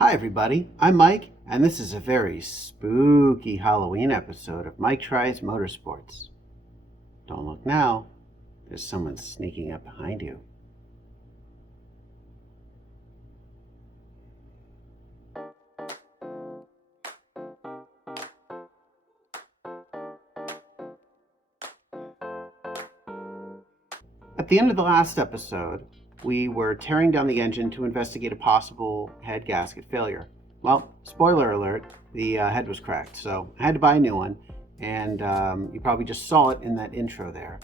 Hi everybody, I'm Mike, and this is a very spooky Halloween episode of Mike Tries Motorsports. Don't look now, there's someone sneaking up behind you. At the end of the last episode, we were tearing down the engine to investigate a possible head gasket failure. Well, spoiler alert, the head was cracked, so I had to buy a new one, and you probably just saw it in that intro there.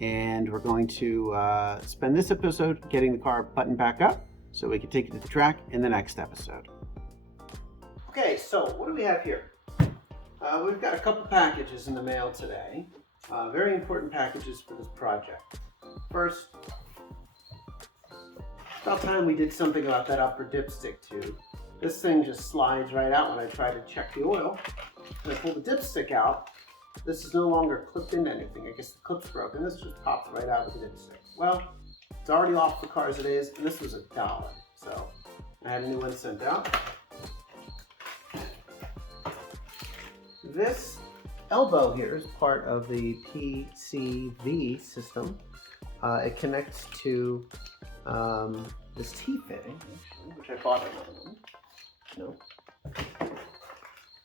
And we're going to spend this episode getting the car buttoned back up so we can take it to the track in the next episode. Okay, so what do we have here? We've got a couple packages in the mail today. Very important packages for this project. First, about time we did something about that upper dipstick tube. This thing just slides right out when I try to check the oil. When I pull the dipstick out, this is no longer clipped into anything. I guess the clip's broken. This just pops right out of the dipstick. Well, it's already off the car as it is, and this was $1. So I had a new one sent out. This elbow here is part of the PCV system. It connects to this T-fitting, which I bought another one. No.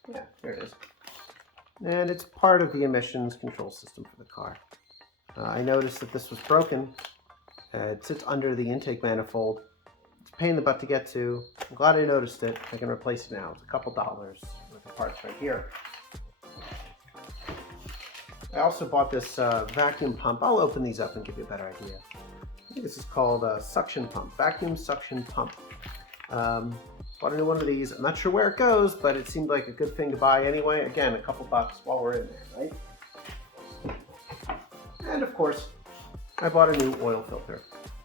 Yeah, there it is. And it's part of the emissions control system for the car. I noticed that this was broken. It sits under the intake manifold. It's a pain in the butt to get to. I'm glad I noticed it. I can replace it now. It's a couple dollars worth of parts right here. I also bought this vacuum pump. I'll open these up and give you a better idea. I think this is called a suction pump, vacuum suction pump. Bought a new one of these. I'm not sure where it goes, but it seemed like a good thing to buy anyway. Again, a couple bucks while we're in there, right? And of course, I bought a new oil filter.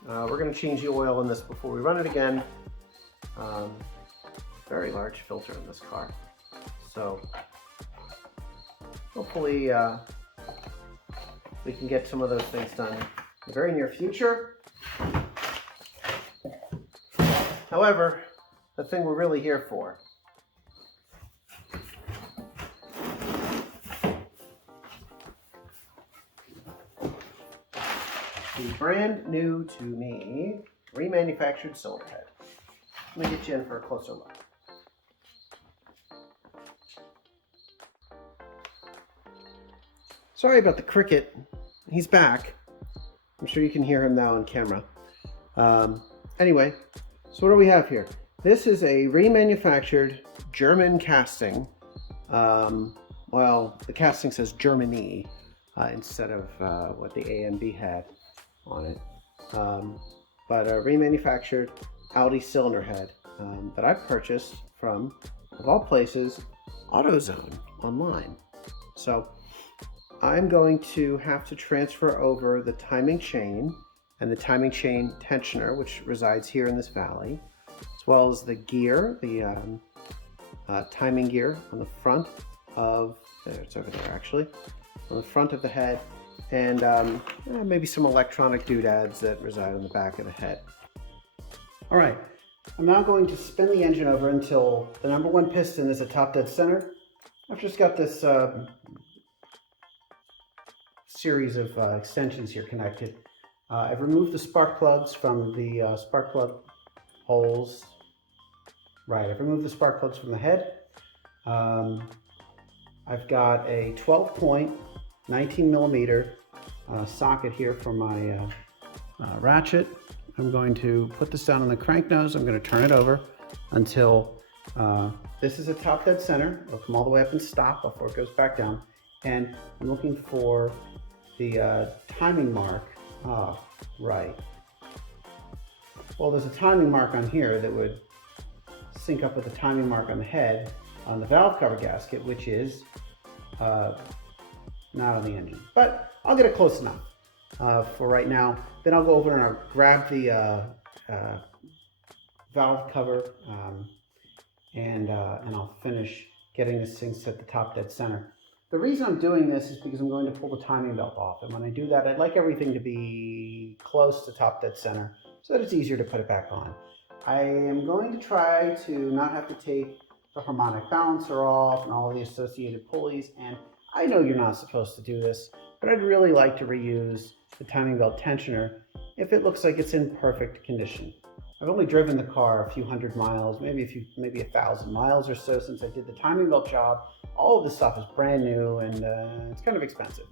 We're going to change the oil in this before we run it again. Very large filter in this car. So hopefully we can get some of those things done in the very near future. However, the thing we're really here for the brand new to me remanufactured cylinder head. Let me get you in for a closer look. Sorry about the cricket. He's back. I'm sure you can hear him now on camera. Anyway, so what do we have here? This is a remanufactured German casting. Well, the casting says Germany instead of what the AMB had on it. But a remanufactured Audi cylinder head that I purchased from, of all places, AutoZone online. So I'm going to have to transfer over the timing chain and the timing chain tensioner, which resides here in this valley, as well as the gear, the timing gear on the front of, it's over there actually, on the front of the head, and maybe some electronic doodads that reside on the back of the head. All right, I'm now going to spin the engine over until the number one piston is at top dead center. I've just got this series of extensions here connected. I've removed the spark plugs from the spark plug holes. Right, I've removed the spark plugs from the head. I've got a 12-point, 19mm socket here for my ratchet. I'm going to put this down on the crank nose. I'm going to turn it over until this is at top dead center. It'll come all the way up and stop before it goes back down. And I'm looking for the timing mark. Ah, right. Well, there's a timing mark on here that would sync up with the timing mark on the head on the valve cover gasket, which is not on the engine. But I'll get it close enough for right now. Then I'll go over and I'll grab the valve cover and I'll finish getting this thing set to top dead center. The reason I'm doing this is because I'm going to pull the timing belt off, and when I do that, I'd like everything to be close to top dead center so that it's easier to put it back on. I am going to try to not have to take the harmonic balancer off and all of the associated pulleys, and I know you're not supposed to do this, but I'd really like to reuse the timing belt tensioner if it looks like it's in perfect condition. I've only driven the car a few hundred miles, maybe 1,000 miles or so since I did the timing belt job. All of this stuff is brand new and it's kind of expensive.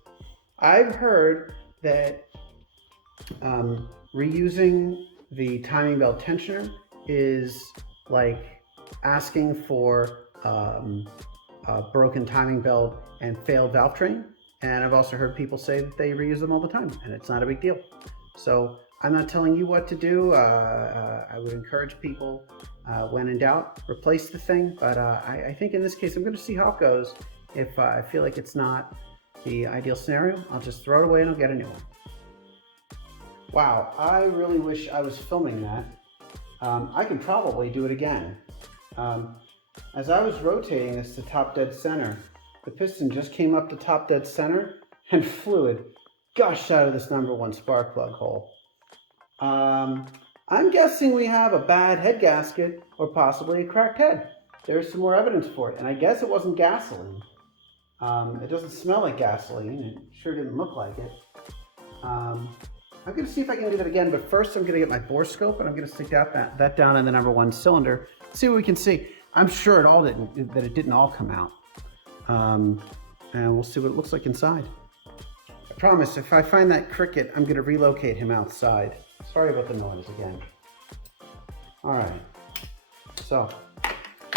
I've heard that reusing the timing belt tensioner is like asking for a broken timing belt and failed valve train. And I've also heard people say that they reuse them all the time and it's not a big deal. So I'm not telling you what to do. I would encourage people, when in doubt, replace the thing. But I think in this case, I'm going to see how it goes. If I feel like it's not the ideal scenario, I'll just throw it away and I'll get a new one. Wow, I really wish I was filming that. I could probably do it again. As I was rotating this to top dead center, the piston just came up to top dead center and fluid gushed out of this number one spark plug hole. I'm guessing we have a bad head gasket or possibly a cracked head. There's some more evidence for it, and I guess it wasn't gasoline. It doesn't smell like gasoline. It sure didn't look like it. I'm going to see if I can do that again, but first I'm going to get my bore scope and I'm going to stick that down in the number one cylinder, see what we can see. I'm sure it didn't all come out. And we'll see what it looks like inside. I promise, if I find that cricket, I'm going to relocate him outside. Sorry about the noise again. All right, so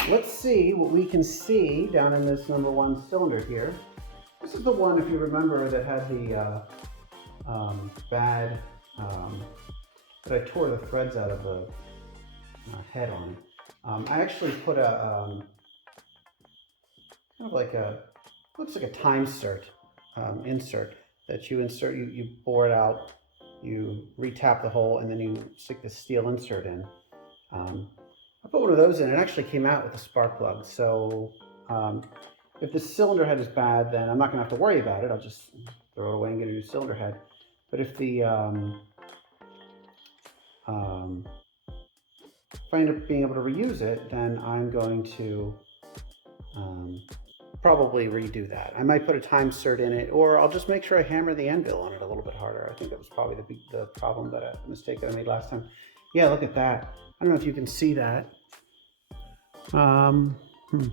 let's see what we can see down in this number one cylinder here. This is the one, if you remember, that had the that I tore the threads out of the head on. I actually put a kind of like looks like a time insert that you insert. You bore it out, you retap the hole, and then you stick the steel insert in. I put one of those in. It actually came out with a spark plug. So if the cylinder head is bad, then I'm not going to have to worry about it. I'll just throw it away and get a new cylinder head. But if the if I end up being able to reuse it, then I'm going to probably redo that. I might put a time insert in it, or I'll just make sure I hammer the anvil on it a little bit harder. I think that was probably the problem, mistake that I made last time. Yeah, look at that. I don't know if you can see that. I'm going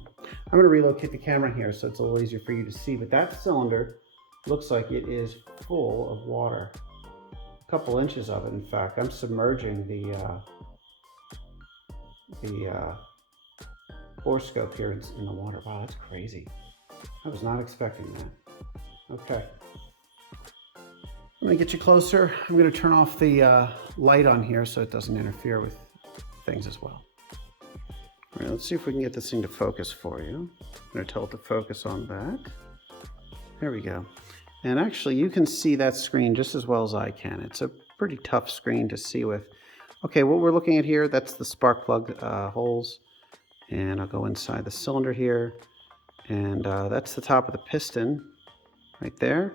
to relocate the camera here so it's a little easier for you to see, but that cylinder looks like it is full of water. A couple inches of it, in fact. I'm submerging the bore scope here in the water. Wow, that's crazy. I was not expecting that. Okay. I'm going to get you closer. I'm going to turn off the light on here so it doesn't interfere with things as well. All right, let's see if we can get this thing to focus for you. I'm going to tell it to focus on that. There we go. And actually, you can see that screen just as well as I can. It's a pretty tough screen to see with. Okay, what we're looking at here, that's the spark plug holes. And I'll go inside the cylinder here. And that's the top of the piston right there.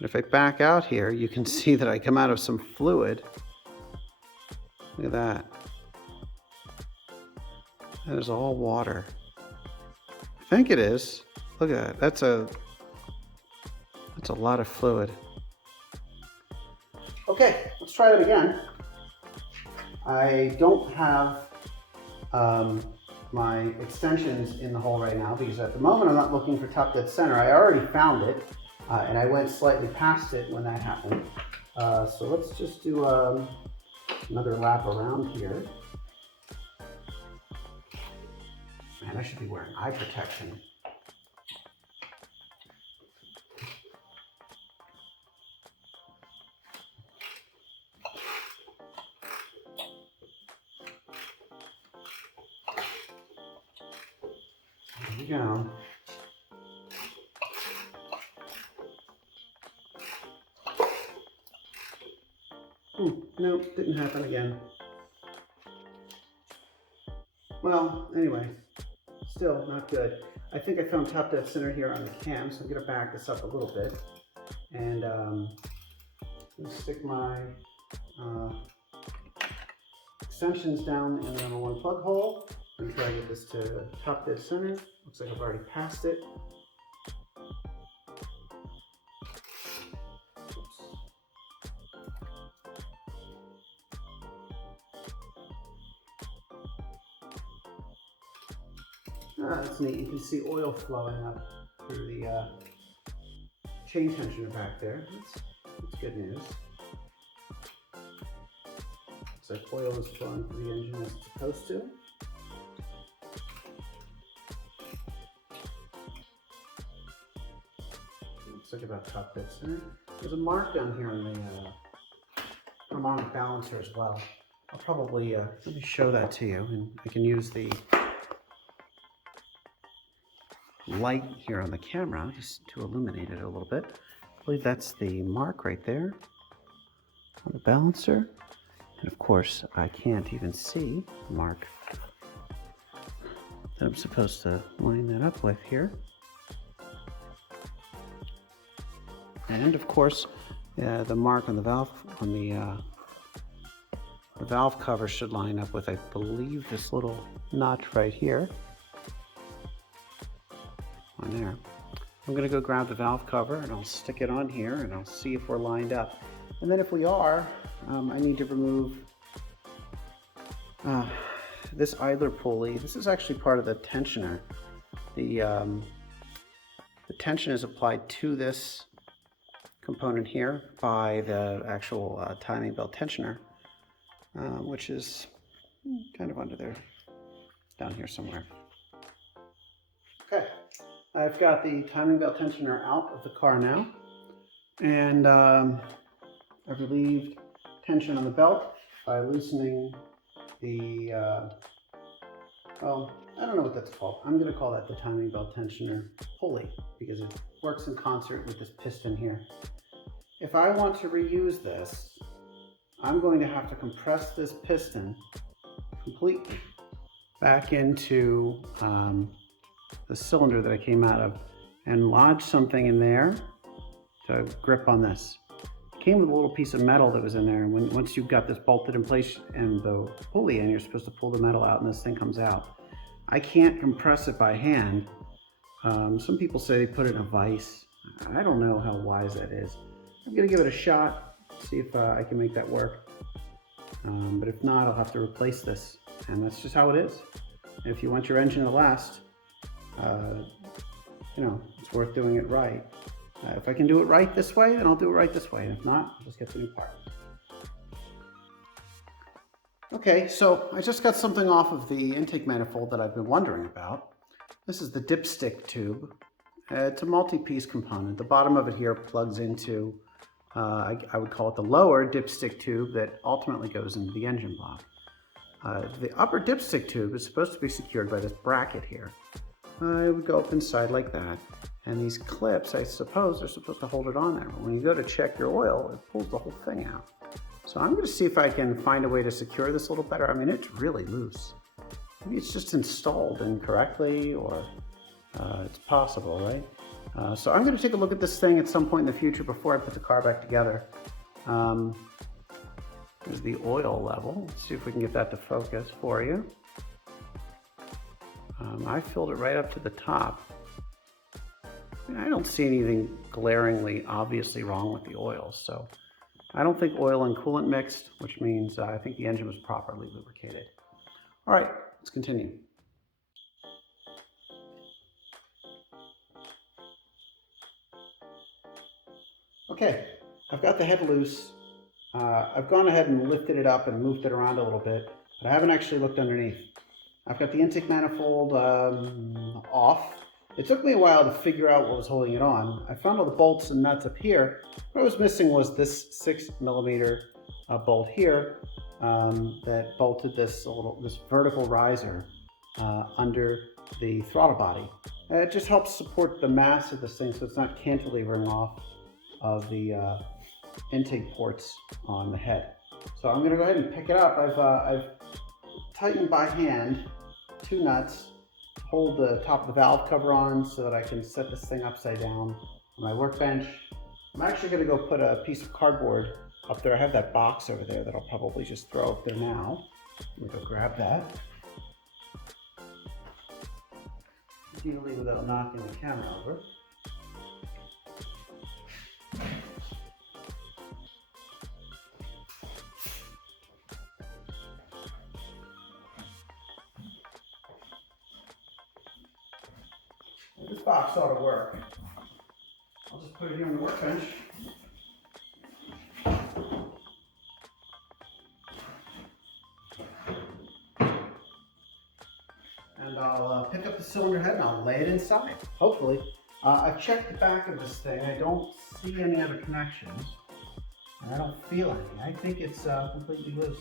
But if I back out here, you can see that I come out of some fluid. Look at that. That is all water. I think it is. Look at that. That's a lot of fluid. Okay, let's try it again. I don't have my extensions in the hole right now because at the moment I'm not looking for top dead center. I already found it and I went slightly past it when that happened. So let's just do another lap around here. Man, I should be wearing eye protection. There we go. No, didn't happen again. Well, anyway, still not good. I think I found top dead center here on the cam, so I'm going to back this up a little bit. And stick my extensions down in the number 1 plug hole. I'm try to get this to top dead center. Looks like I've already passed it. That's neat. You can see oil flowing up through the chain tensioner back there. That's good news. Looks like oil is flowing through the engine as it's supposed to. Looks like about top dead center. There's a mark down here on the harmonic balancer as well. I'll probably let me show that to you, and I can use the light here on the camera just to illuminate it a little bit. I believe that's the mark right there on the balancer. And of course, I can't even see the mark that I'm supposed to line that up with here. And of course, the mark on the valve the valve cover should line up with, I believe, this little notch right here. On there. I'm going to go grab the valve cover and I'll stick it on here and I'll see if we're lined up. And then if we are, I need to remove this idler pulley. This is actually part of the tensioner. The tension is applied to this component here by the actual timing belt tensioner, which is kind of under there, down here somewhere. Okay. I've got the timing belt tensioner out of the car now, and I've relieved tension on the belt by loosening the, well, I don't know what that's called. I'm going to call that the timing belt tensioner pulley because it works in concert with this piston here. If I want to reuse this, I'm going to have to compress this piston completely back into the cylinder that I came out of and lodge something in there to grip on this. It came with a little piece of metal that was in there, and once you've got this bolted in place and the pulley in, you're supposed to pull the metal out and this thing comes out. I can't compress it by hand. Some people say they put it in a vise. I don't know how wise that is. I'm gonna give it a shot, see if I can make that work. But if not, I'll have to replace this, and that's just how it is. And if you want your engine to last, you know, it's worth doing it right. If I can do it right this way, then I'll do it right this way. And if not, I'll just get the new part. Okay, so I just got something off of the intake manifold that I've been wondering about. This is the dipstick tube. It's a multi-piece component. The bottom of it here plugs into, I would call it the lower dipstick tube that ultimately goes into the engine block. The upper dipstick tube is supposed to be secured by this bracket here. It would go up inside like that. And these clips, I suppose, are supposed to hold it on there. But when you go to check your oil, it pulls the whole thing out. So I'm going to see if I can find a way to secure this a little better. I mean, it's really loose. Maybe it's just installed incorrectly, or it's possible, right? So I'm going to take a look at this thing at some point in the future before I put the car back together. There's the oil level. Let's see if we can get that to focus for you. I filled it right up to the top. I don't see anything glaringly obviously wrong with the oil, so I don't think oil and coolant mixed, which means I think the engine was properly lubricated. All right, let's continue. Okay, I've got the head loose. I've gone ahead and lifted it up and moved it around a little bit, but I haven't actually looked underneath. I've got the intake manifold off. It took me a while to figure out what was holding it on. I found all the bolts and nuts up here. What I was missing was this 6mm bolt here that bolted this vertical riser under the throttle body. It just helps support the mass of this thing so it's not cantilevering off of the intake ports on the head. So I'm going to go ahead and pick it up. I've tightened by hand 2 nuts. Hold the top of the valve cover on so that I can set this thing upside down on my workbench. I'm actually going to go put a piece of cardboard up there. I have that box over there that I'll probably just throw up there now. Let me go grab that. Ideally without knocking the camera over. This box ought to work. I'll just put it here on the workbench. And I'll pick up the cylinder head and I'll lay it inside, hopefully. I've checked the back of this thing. I don't see any other connections. And I don't feel any. I think it's completely loose.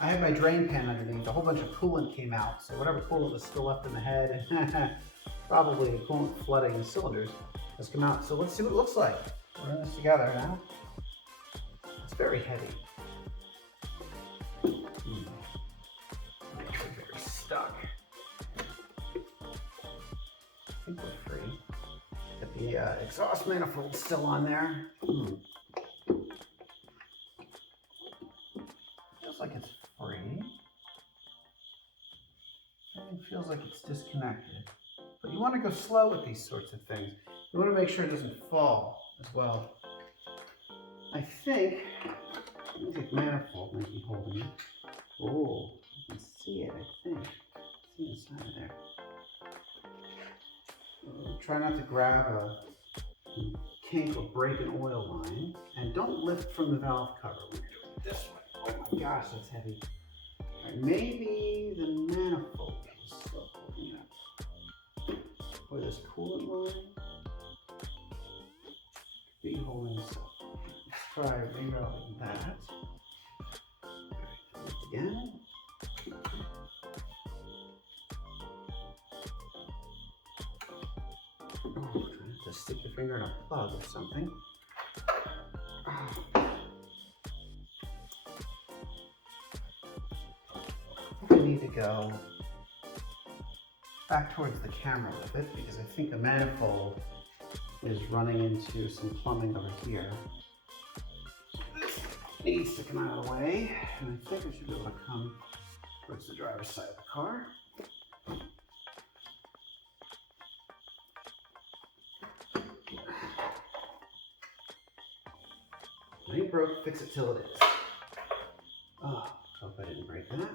I have my drain pan underneath. A whole bunch of coolant came out, so whatever coolant was still left in the head, probably the coolant flooding the cylinders, has come out. So let's see what it looks like. We're in this together now. It's very heavy. Very stuck. I think we're free. Got the exhaust manifold still on there. Feels like it's free. It feels like it's disconnected. But you want to go slow with these sorts of things. You want to make sure it doesn't fall as well. I think the intake manifold might be holding it. Oh, you can see it, I think. See inside of there. Try not to grab a kink or break an oil line. And don't lift from the valve cover when you're doing it this way. Oh my gosh, that's heavy. All right, maybe the manifold is still holding up. Boy, this coolant line could be holding this up. Let's try rerouting that. All right, again. Oh, trying to stick the finger in a plug or something. I need to go back towards the camera with it because I think the manifold is running into some plumbing over here. This needs to come out of the way, and I think I should be able to come towards the driver's side of the car. It ain't broke, fix it till it is. Oh, hope I didn't break that.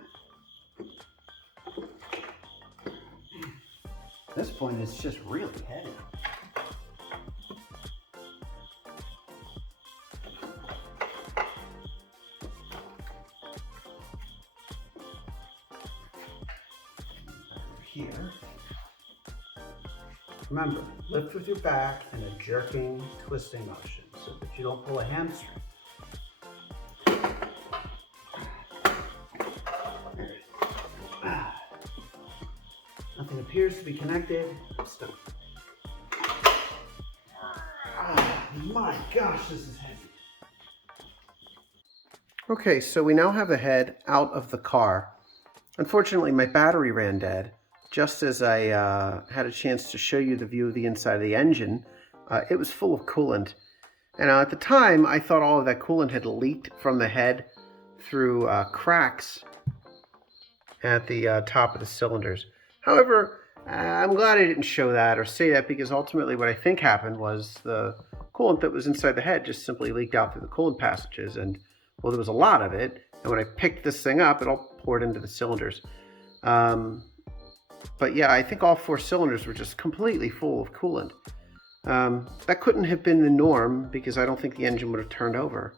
At this point, it's just really heavy. Here. Remember, lift with your back in a jerking, twisting motion so that you don't pull a hamstring. appears to be connected. Still. My gosh, this is heavy. Okay, so we now have the head out of the car. Unfortunately, my battery ran dead. Just as I had a chance to show you the view of the inside of the engine, it was full of coolant. And at the time, I thought all of that coolant had leaked from the head through cracks at the top of the cylinders. However, I'm glad I didn't show that or say that, because ultimately what I think happened was the coolant that was inside the head just simply leaked out through the coolant passages, and well, there was a lot of it, and when I picked this thing up, it all poured into the cylinders. But yeah, I think all 4 cylinders were just completely full of coolant. That couldn't have been the norm, because I don't think the engine would have turned over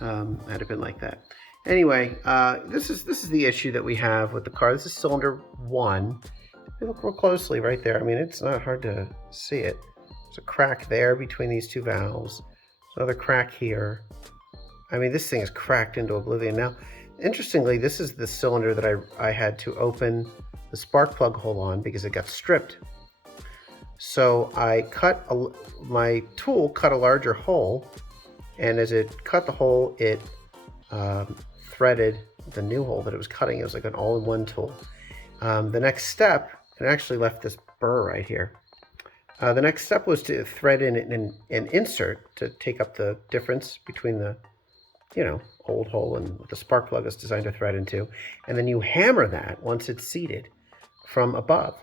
had it been like that. Anyway, this is the issue that we have with the car. This is cylinder 1. If you look real closely right there, I mean, it's not hard to see it. There's a crack there between these 2 valves. There's another crack here. I mean, this thing is cracked into oblivion. Now, interestingly, this is the cylinder that I had to open the spark plug hole on because it got stripped. So I my tool cut a larger hole, and as it cut the hole, it threaded the new hole that it was cutting. It was like an all-in-one tool. The next step, it actually left this burr right here. The next step was to thread in an insert to take up the difference between the, old hole and what the spark plug is designed to thread into. And then you hammer that once it's seated from above.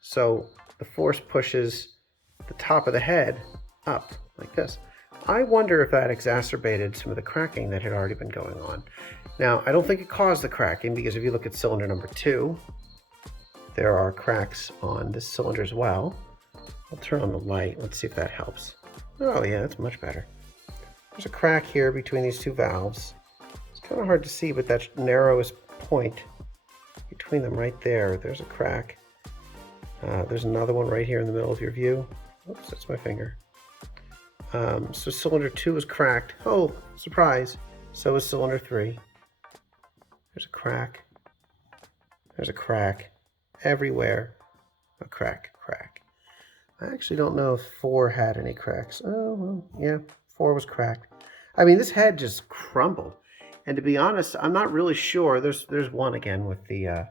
So the force pushes the top of the head up like this. I wonder if that exacerbated some of the cracking that had already been going on. Now, I don't think it caused the cracking, because if you look at cylinder number 2, there are cracks on this cylinder as well. I'll turn on the light. Let's see if that helps. Oh yeah, that's much better. There's a crack here between these 2 valves. It's kind of hard to see, but that narrowest point between them right there, there's a crack. There's another one right here in the middle of your view. Oops, that's my finger. So cylinder 2 is cracked. Oh, surprise. So is cylinder 3. There's a crack. There's a crack. Everywhere. A crack. I actually don't know if 4 had any cracks. Oh, well, yeah, 4 was cracked. I mean, this head just crumbled. And to be honest, I'm not really sure. There's one again with the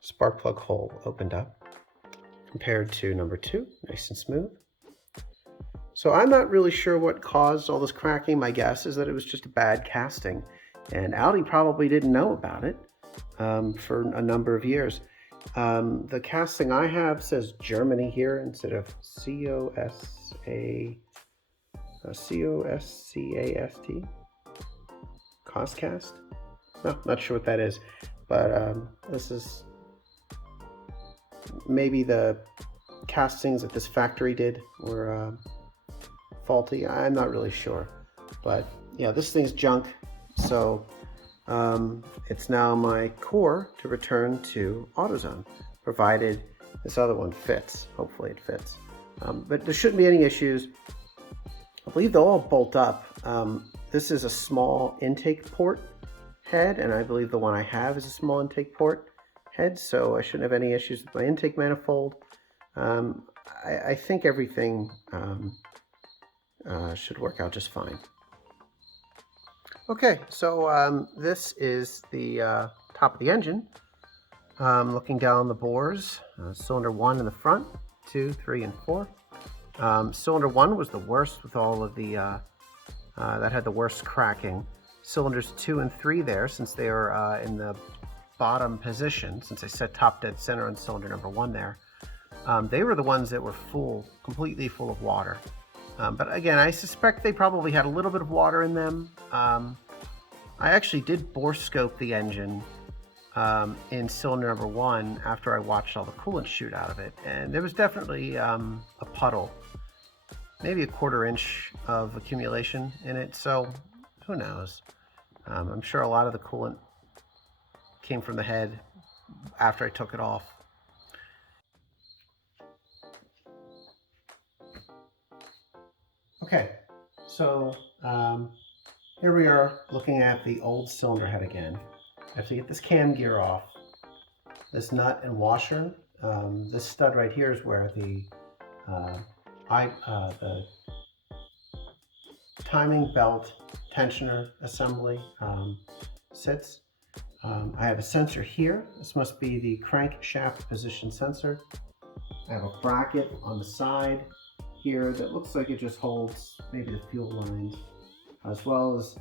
spark plug hole opened up compared to number 2, nice and smooth. So I'm not really sure what caused all this cracking. My guess is that it was just a bad casting, and Audi probably didn't know about it for a number of years. The casting I have says Germany here instead of C-O-S-C-A-S-T. Coscast? No, not sure what that is, but this is maybe the castings that this factory did were faulty. I'm not really sure, but yeah, this thing's junk. So it's now my core to return to AutoZone, provided this other one fits. Hopefully it fits. But there shouldn't be any issues. I believe they'll all bolt up. This is a small intake port head, and I believe the one I have is a small intake port head, so I shouldn't have any issues with my intake manifold. I think everything should work out just fine. Okay, so this is the top of the engine. Looking down the bores, cylinder 1 in the front, 2, 3, and 4. Cylinder 1 was the worst with all of the, that had the worst cracking. Cylinders 2 and 3 there, since they are in the bottom position, since I set top dead center on cylinder number 1 there, they were the ones that were completely full of water. But again, I suspect they probably had a little bit of water in them. I actually did bore scope the engine in cylinder number 1 after I watched all the coolant shoot out of it, and there was definitely a puddle, maybe a 1/4 inch of accumulation in it, so who knows. I'm sure a lot of the coolant came from the head after I took it off. Okay, so Here we are looking at the old cylinder head again. I have to get this cam gear off. This nut and washer, this stud right here is where the timing belt tensioner assembly sits. I have a sensor here. This must be the crankshaft position sensor. I have a bracket on the side here that looks like it just holds maybe the fuel lines, as well as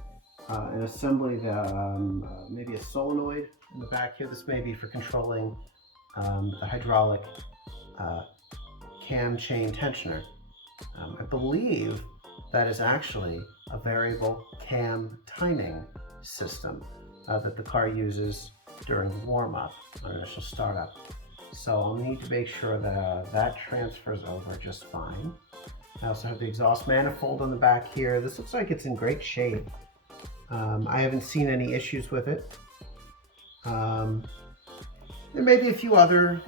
an assembly that maybe a solenoid in the back here. This may be for controlling the hydraulic cam chain tensioner. I believe that is actually a variable cam timing system that the car uses during warm-up on initial startup. So I'll need to make sure that that transfers over just fine. I also have the exhaust manifold on the back here. This looks like it's in great shape. I haven't seen any issues with it. There may be a few other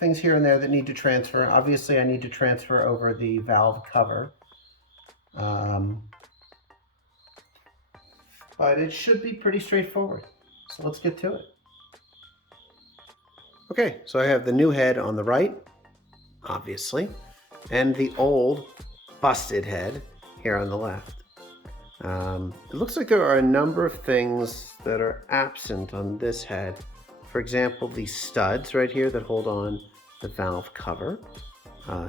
things here and there that need to transfer. Obviously, I need to transfer over the valve cover. But it should be pretty straightforward. So let's get to it. Okay, so I have the new head on the right, obviously, and the old busted head here on the left. It looks like there are a number of things that are absent on this head. For example, these studs right here that hold on the valve cover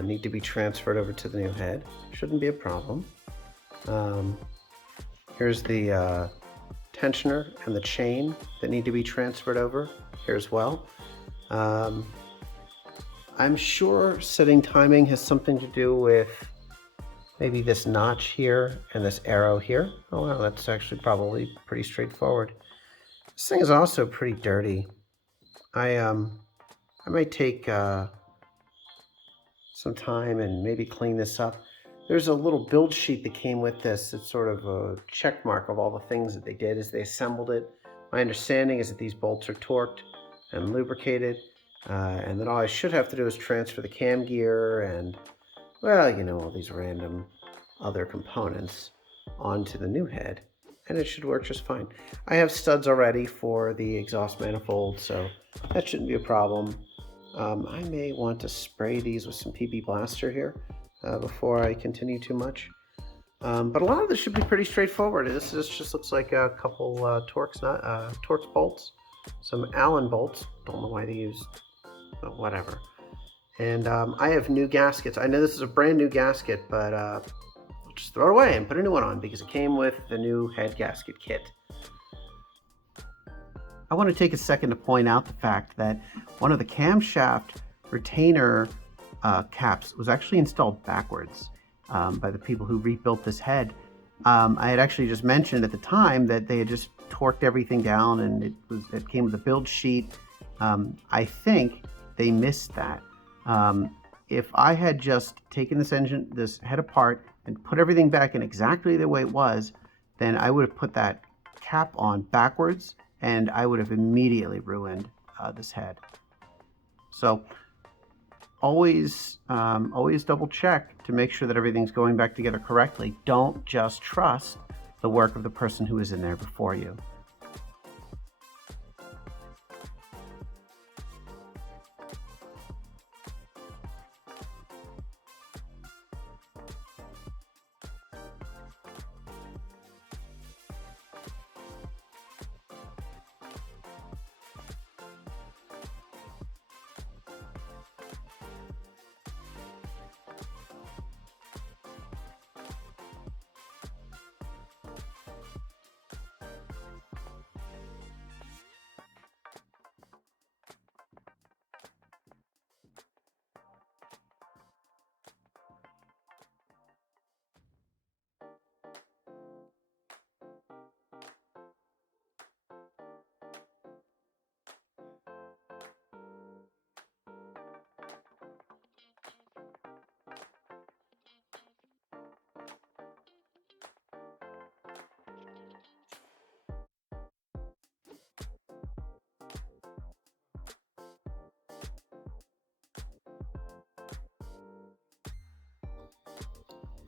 need to be transferred over to the new head. Shouldn't be a problem. Here's the tensioner and the chain that need to be transferred over here as well. I'm sure setting timing has something to do with maybe this notch here and this arrow here. Oh wow, that's actually probably pretty straightforward. This thing is also pretty dirty. I might take some time and maybe clean this up. There's a little build sheet that came with this. It's sort of a check mark of all the things that they did as they assembled it. My understanding is that these bolts are torqued and lubricated, and that all I should have to do is transfer the cam gear and, well, you know, all these random other components onto the new head, and it should work just fine. I have studs already for the exhaust manifold, so that shouldn't be a problem. I may want to spray these with some PB Blaster here before I continue too much. But a lot of this should be pretty straightforward. This just looks like a couple Torx bolts, some Allen bolts. Don't know why they use, but whatever. And I have new gaskets. I know this is a brand new gasket, but I'll just throw it away and put a new one on because it came with the new head gasket kit. I want to take a second to point out the fact that one of the camshaft retainer caps was actually installed backwards by the people who rebuilt this head. I had actually just mentioned at the time that they had just torqued everything down and it came with a build sheet. I think they missed that. If I had just taken this head apart and put everything back in exactly the way it was, then I would have put that cap on backwards and I would have immediately ruined this head. So always double check to make sure that everything's going back together correctly. Don't just trust the work of the person who was in there before you.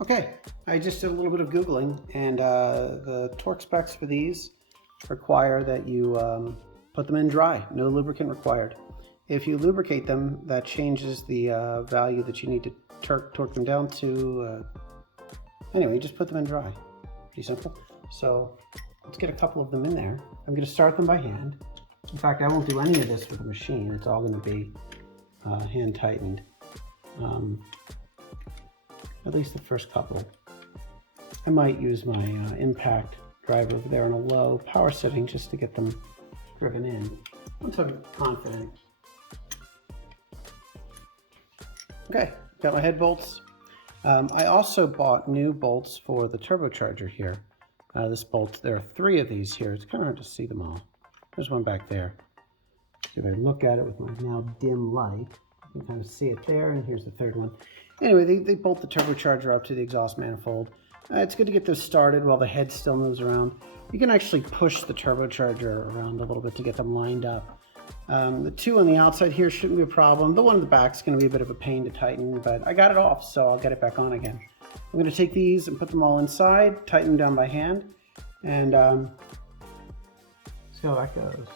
Okay, I just did a little bit of Googling, and the torque specs for these require that you put them in dry, no lubricant required. If you lubricate them, that changes the value that you need to torque them down to. Anyway, just put them in dry. Pretty simple. So let's get a couple of them in there. I'm going to start them by hand. In fact, I won't do any of this with a machine. It's all going to be hand tightened. At least the first couple. I might use my impact driver over there on a low power setting just to get them driven in. Once I'm confident. Okay, got my head bolts. I also bought new bolts for the turbocharger here. This bolt, there are 3 of these here. It's kind of hard to see them all. There's one back there. If I look at it with my now dim light, you can kind of see it there, and here's the 3rd one. Anyway, they bolt the turbocharger up to the exhaust manifold. It's good to get this started while the head still moves around. You can actually push the turbocharger around a little bit to get them lined up. The 2 on the outside here shouldn't be a problem. The one in the back is going to be a bit of a pain to tighten, but I got it off, so I'll get it back on again. I'm going to take these and put them all inside, tighten them down by hand, and see how that goes.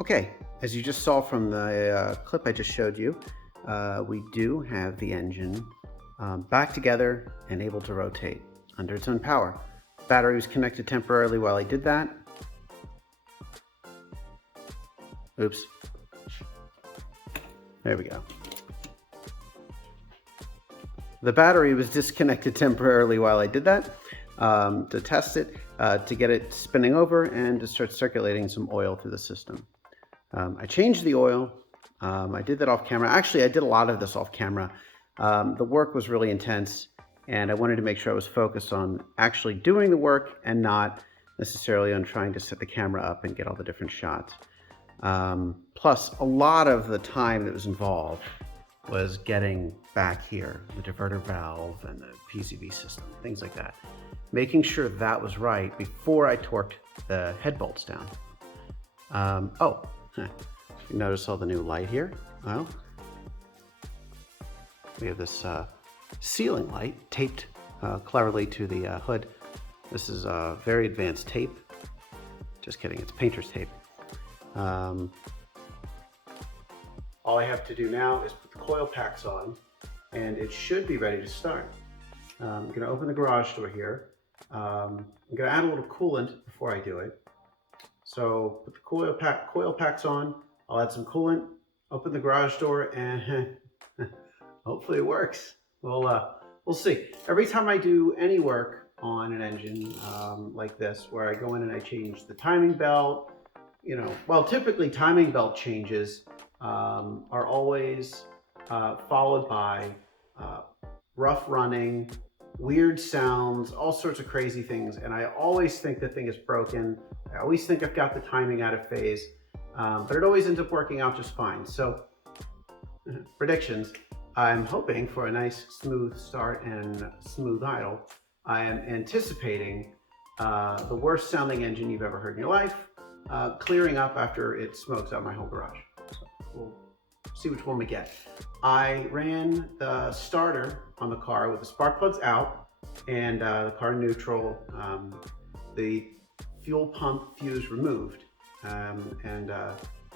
Okay, as you just saw from the clip I just showed you, we do have the engine back together and able to rotate under its own power. Battery was connected temporarily while I did that. Oops. There we go. The battery was disconnected temporarily while I did that to test it, to get it spinning over and to start circulating some oil through the system. I changed the oil. I did that off camera. Actually, I did a lot of this off camera. The work was really intense, and I wanted to make sure I was focused on actually doing the work and not necessarily on trying to set the camera up and get all the different shots. Plus, a lot of the time that was involved was getting back here, the diverter valve and the PCV system, things like that. Making sure that was right before I torqued the head bolts down. You notice all the new light here? Well, we have this ceiling light taped cleverly to the hood. This is very advanced tape. Just kidding, it's painter's tape. All I have to do now is put the coil packs on, and it should be ready to start. I'm going to open the garage door here. I'm going to add a little coolant before I do it. So put the coil packs on, I'll add some coolant, open the garage door, and hopefully it works. We'll see. Every time I do any work on an engine like this, where I go in and I change the timing belt, typically timing belt changes are always followed by rough running, weird sounds, all sorts of crazy things, and I always think the thing is broken. I always think I've got the timing out of phase, but it always ends up working out just fine. So, predictions. I'm hoping for a nice smooth start and smooth idle. I am anticipating the worst sounding engine you've ever heard in your life, clearing up after it smokes out my whole garage. So we'll see which one we get. I ran the starter on the car with the spark plugs out and the car neutral. The fuel pump fuse removed.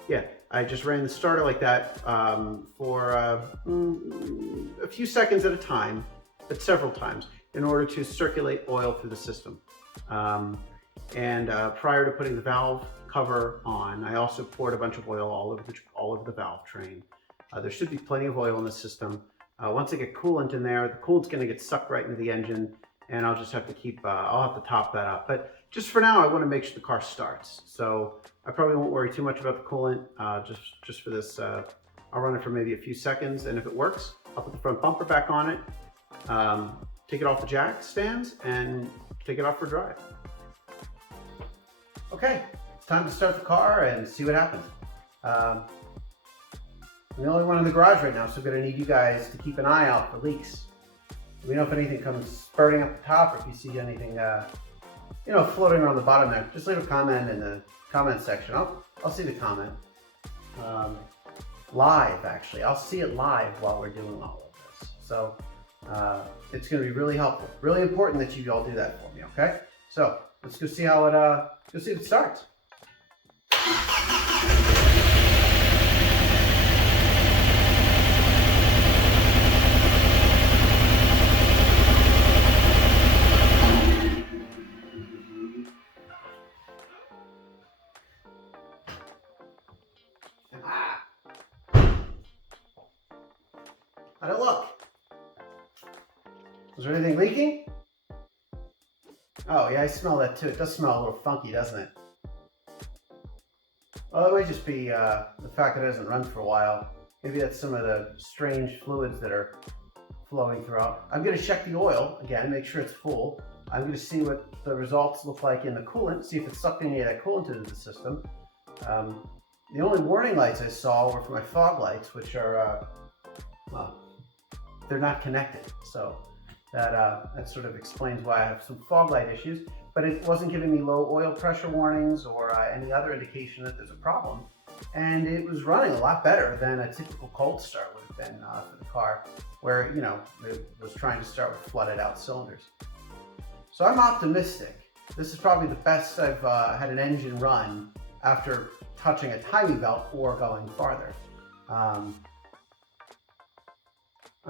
Yeah, I just ran the starter like that for a few seconds at a time, but several times, in order to circulate oil through the system. Prior to putting the valve cover on, I also poured a bunch of oil all over the valve train. There should be plenty of oil in the system. Once I get coolant in there, the coolant's going to get sucked right into the engine, and I'll just have to I'll have to top that up. But just for now, I want to make sure the car starts. So I probably won't worry too much about the coolant. Just for this, I'll run it for maybe a few seconds, and if it works, I'll put the front bumper back on it, take it off the jack stands, and take it off for a drive. Okay, it's time to start the car and see what happens. I'm the only one in the garage right now, so I'm going to need you guys to keep an eye out for leaks. Let me know if anything comes spurting up the top, or if you see anything, floating around the bottom there. Just leave a comment in the comment section. I'll see the comment. Live, actually. I'll see it live while we're doing all of this. So it's going to be really helpful. Really important that you all do that for me, okay? So let's go see how it starts. How'd it look? Was there anything leaking? Oh yeah, I smell that too. It does smell a little funky, doesn't it? Well, it might just be the fact that it hasn't run for a while. Maybe that's some of the strange fluids that are flowing throughout. I'm going to check the oil again, make sure it's full. I'm going to see what the results look like in the coolant, see if it's sucked any of that coolant into the system. The only warning lights I saw were for my fog lights, which are, well, they're not connected. So that sort of explains why I have some fog light issues, but it wasn't giving me low oil pressure warnings or any other indication that there's a problem. And it was running a lot better than a typical cold start would have been for the car, where, it was trying to start with flooded out cylinders. So I'm optimistic. This is probably the best I've had an engine run after touching a timing belt or going farther. I'm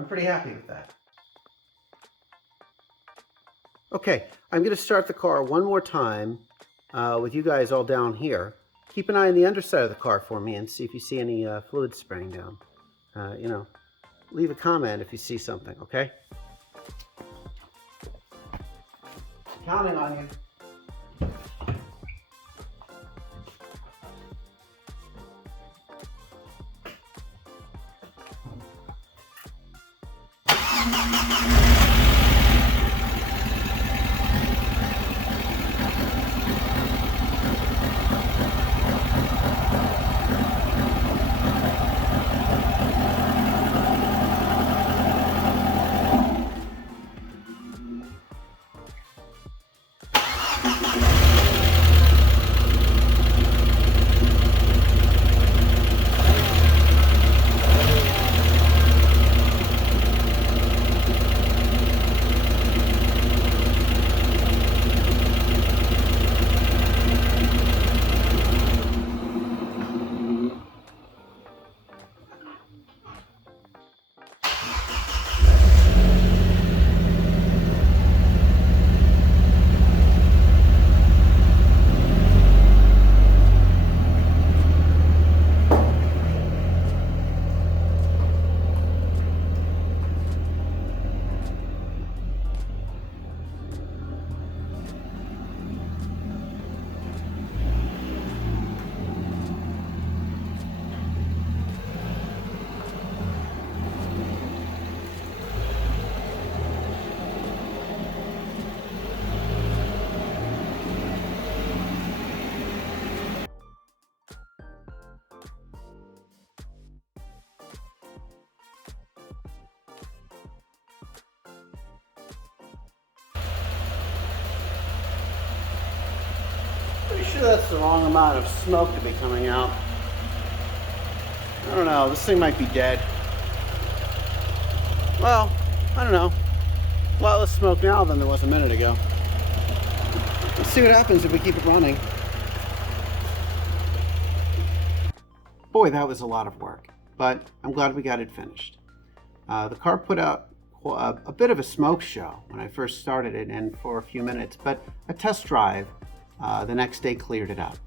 pretty happy with that. Okay, I'm going to start the car one more time with you guys all down here. Keep an eye on the underside of the car for me and see if you see any fluid spraying down. Leave a comment if you see something, okay? Counting on you. Pretty sure that's the wrong amount of smoke to be coming out. I don't know, this thing might be dead. Well, I don't know. A lot less smoke now than there was a minute ago. Let's see what happens if we keep it running. Boy, that was a lot of work, but I'm glad we got it finished. The car put out a bit of a smoke show when I first started it and for a few minutes, but a test drive the next day cleared it up.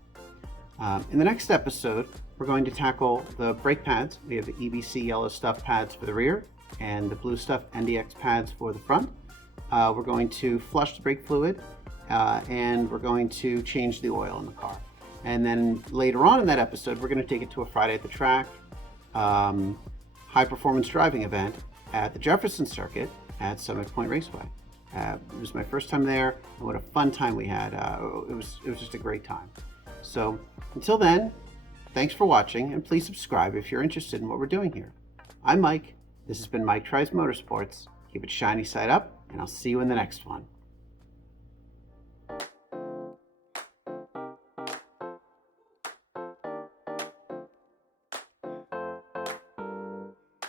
In the next episode, we're going to tackle the brake pads. We have the EBC yellow stuff pads for the rear and the blue stuff NDX pads for the front. We're going to flush the brake fluid and we're going to change the oil in the car. And then later on in that episode, we're going to take it to a Friday at the Track high performance driving event at the Jefferson Circuit at Summit Point Raceway. It was my first time there, and what a fun time we had. It was just a great time. So until then, thanks for watching, and please subscribe if you're interested in what we're doing here. I'm Mike. This has been Mike Tries Motorsports. Keep it shiny side up, and I'll see you in the next one.